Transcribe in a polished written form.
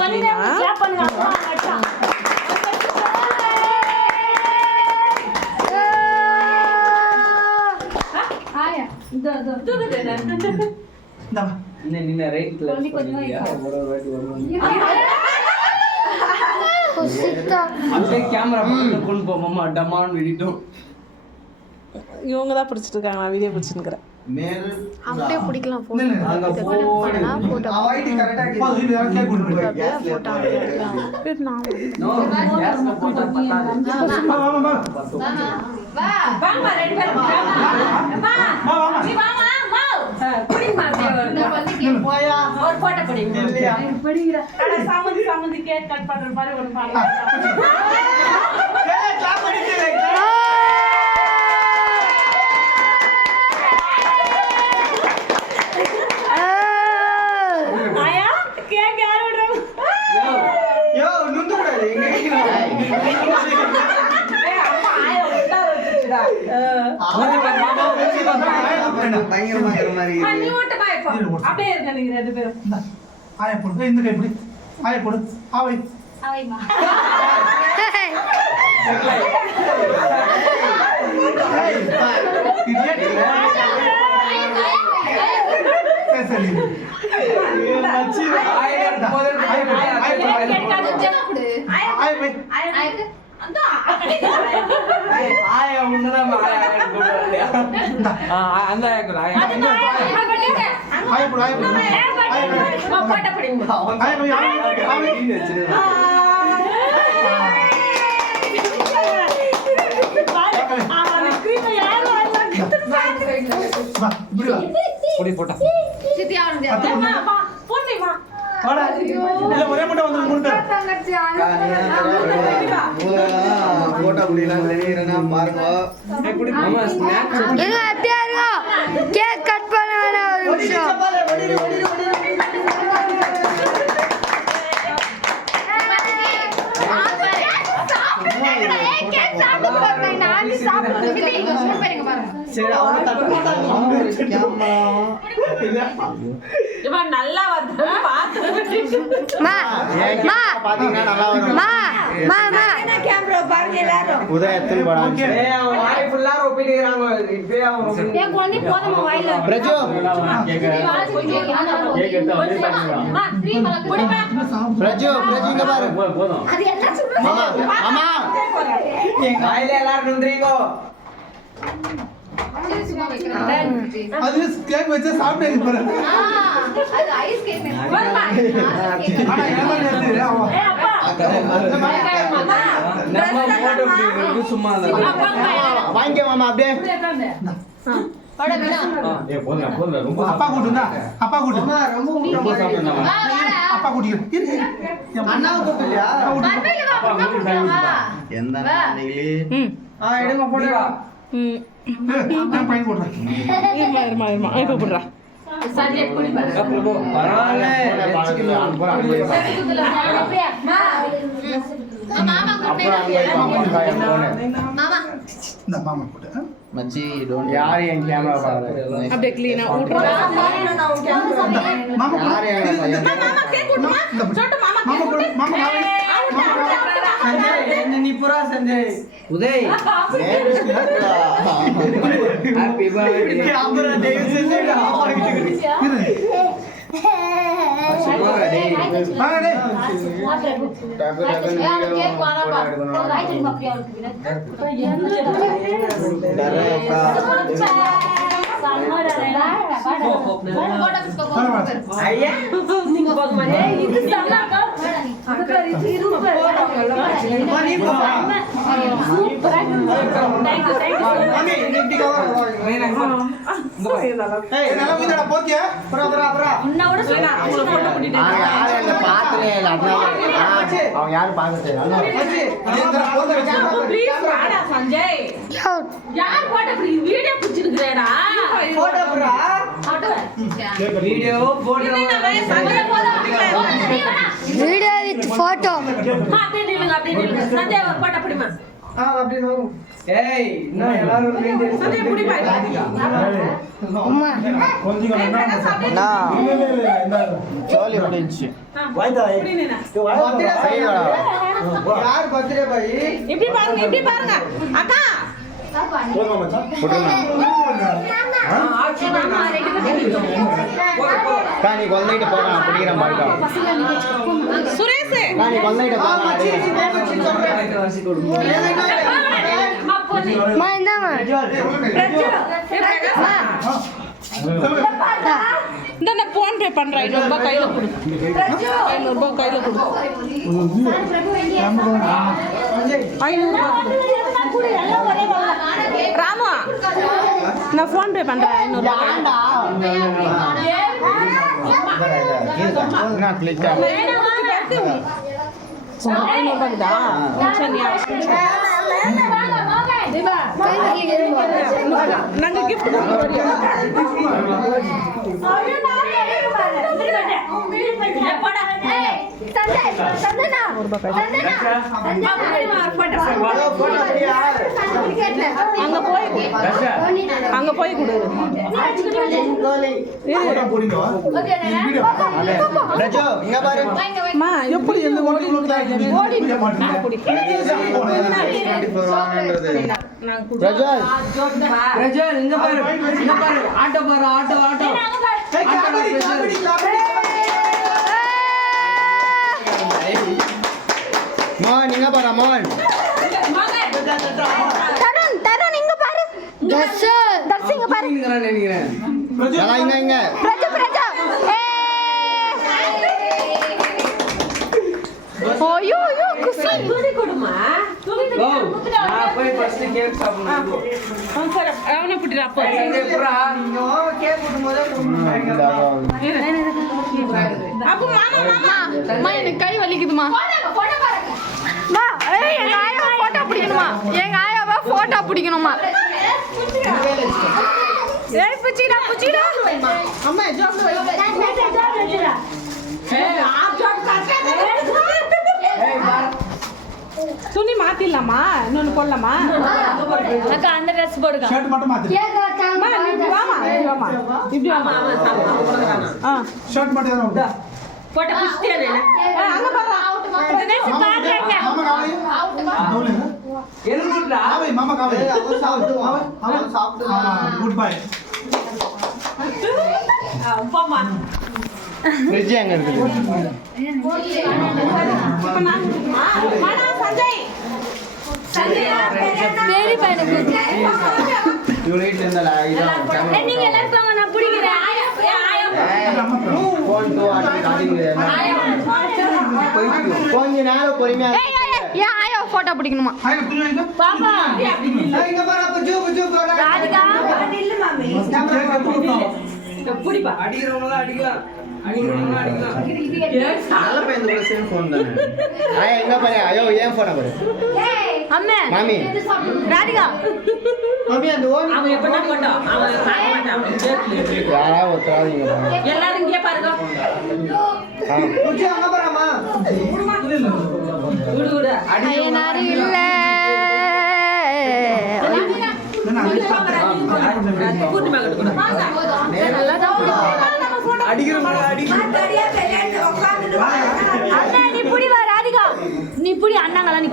படிங்க கிளாப் பண்ணுங்க ஆயா நின்ன ரைட்ல அப்படியே கேமரா பக்கத்துல கொண்டு போ மாமா டமான்னு விடிட்டோம். இவங்க தான் பிடிச்சிட்டு இருக்காங்க, நான் வீடியோ பிடிச்சிருக்கிறேன். அப்படியே பிடிக்கலாம் போட்டோ. அங்க போட்டோ அவாய்ட் கரெக்ட்டா கேக்குது. இது யார் கேக் கொண்டு போய் போட்டோ நோ கேஸ்ல போட்டா பத்தாது. வா வாங்க ரெண்டு பேரும் வாமா நீ வாமா வா புடிமா தேவர் போயா ஒரு போட்டோ புடிங்க இல்லையா புடிங்கடா அட சாமந்தி கேக் கட் பண்ற மாதிரி ஒரு பாருங்க ஏய் கிளாப் பண்ணிட்டு ஆயா கேக் யார் விடுறோம் யோ நுந்து கூடாது எங்க ஏய் அம்மா ஆயா உட்கார வச்சிட்டா பயங்கரமா இருக்கிற மாதிரி நீ ஓட்ட பா இப்போ அப்படியே இருங்க நீங்க ரெண்டு பேரும் ஆயா போடு இந்த கை இப்படி ஆயா போடு ஆவை ஆவைமா சரி மச்சி ஆயா முதல்ல ஆயா உன்னதான் ஆயா அந்த ஆயா ஆயா போடு ஆயா போடு போட்டோ புடிங்க ஆயா போய் ஆவை வா இப்படி வா புடி போட்டா சித்தி ஆவணும் வாடா இல்ல ஒரே மட்டும் வந்து மூணு பேர் போட்டோ புடிலாம் தெரியுறேன்னா பாருங்க. மாமா ஸ்நாக்ஸ் எங்க அத்தியா இருக்கோ கேக் கட் பண்ண வேணாம் ஒரு நிமிஷம் சரி அவங்க தட்டு போட்டாங்க இவன் நல்லா வருது பாத்து மா மா பாத்தீங்கன்னா நல்லா வரும். மா மா மா கேமரா பாருங்க எல்லாரும் உதயத்தில் படம். ஏய் அவன் வாய் ஃபுல்லா ரொப்பிடுறாங்க. இப்பே அவன் ஏ குழந்தை போதுமா வாயில பிரஜு பிரஜு பிரஜு இங்க பாரு. மாமா மாமா வாயில எல்லாரும் நின்றீங்கோ. அது கேக் வச்சு சாப்பிட்டு போறேன் ஆனா ஏமா நேத்து அவன் நம்ம போட்டோ பிடிக்கிறது சும்மா அந்த வாங்க மாமா அப்படியே. அப்பா கூட்டுனா அப்பா கூட்டு அப்பா கூட்டிட்டு அண்ணா கூப்பிடலையா? எந்த அன்னைக்கு எடுங்க போடுறா நான் பையன் கூட்டுறேன் இருமா இப்போ போடுறா. இந்த மாமா கூட்டு மச்சி யார் என் கேமரா பாக்குறது? அப்படியே க்ளீனா ஊட்றா. மாமா யார் என் பையன்? மாமா கூட்டு மாமா சஞ்சய் நீ புரா Sanjay Uday happy birthday camera தேவ் செஞ்சு சுமாரா டேய் வாங்க டேய் ஐயா நீங்க போதுமா இது சல்லாக்கா அவங்க யாரும் பார்க்க சஞ்சய் யார் போட்ட வீடியோ பிடிச்சிருக்கிறேடா video photo video with photo Sanjay ஒரு போட்டோ பிடிமா அப்படின்னு வரும். ஏய் இன்னும் எல்லாரும் மீண்டு சஞ்சய் புடிப்பா சோலி முடிஞ்சுச்சு யார் பர்த்டே பாய்? இப்படி பாருங்க அக்கா நீ கொல்லைட்டு போறான் அப்படிங்கிற மாதிரி சுரேஷ் நீ கொல்லைட்டு போறான் அம்மா இந்தாம்மா இந்த போன் பே பண்றேன் 500 ரூபாய் கையில கொடு 500 ரூபாய் கையில கொடு 500 ரூபாய் ராமா நான் போன் பே பண்றேன் 500 நாங்க கிஃப்ட் அங்க போய் கொடு இங்க பாரு எப்படி எந்த ஓடி பிரஜோல் இங்க பாரு ஆட்டோ பாரு ஆட்டோ மோன் இங்க பாரு மோன் தருண் இங்க பாரு தர்சிங்க பாரு நினைக்கிறேன் இங்க பிரஜா ஐயோ குசி துணி கொடுமா துணி ஓ நான் போய் ஃபர்ஸ்ட் கேக் சாப்பிடணும் சரி அவனை புடிடா அப்போ புறா கேக் போடும்போதே அப்போ மாமா அம்மா எனக்கு கை வலிக்குதுமா போட்டோ பாருங்க மா ஏய் எங்க ஆயாவை போட்டோ பிடிக்கணுமா ஏய் புச்சிடா அம்மா ஜாப் துணி மாத்திடலாமா இன்னொன்னு போடலாமா அக்கா அந்த ட்ரெஸ் போடுங்க ஷர்ட் மட்டும் மாத்து. அம்மா, நீ வாமா இப்படி வாமா ஆ ஷர்ட் மட்டும் தான் உண்டு. போட்டோ புடிச்சிட்டே அங்க பாரு மாமா காவை. தோலுங்க. எலும்புடா காவை மாமா காவை. அவன் சாப்பிட்டு குட் பை. போமா ஃப்ரிட்ஜ் எங்க இருக்குது பெரிய பையனுக்கு இவங்க வீட்டுல இருந்தால இதான் நீங்க எல்லாரும் போங்க நான் பிடிக்கிறேன் ஆயா போன் டூ கொஞ்ச நேரம் பொறுமையா ஏன் ஆயா போட்டோ பிடிக்கணுமா ஹாய் துணி வைங்க. பாப்பா இங்க பாரு அப்ப ஜூ போடா. ராதிகா நில்லு மாமி கேமரா போடுறோம். புடிப்பா அடிக்கிறவங்களா அடிக்கலாம் நல்ல பையன் கூட சேம் போன் தானே ஆயா எங்க பாரு ஐயோ ஏன் போன பாரு அம்மே மாமி ராதிகா மாமி அந்த ஓன் அவன் எப்ப நான் போட்டோம் அவன் பார்க்க மாட்டான் யாரா ஒருத்தராதீங்க பாருங்க எல்லாரும் இங்கே பாருங்க குச்சி அங்க பாருமா. விடு ஐயனாரு இல்ல கூட்டி மகட்டு கூட அண்ணா நீ புடி வா ராதிகா நீ புடி அண்ணாங்களா நீ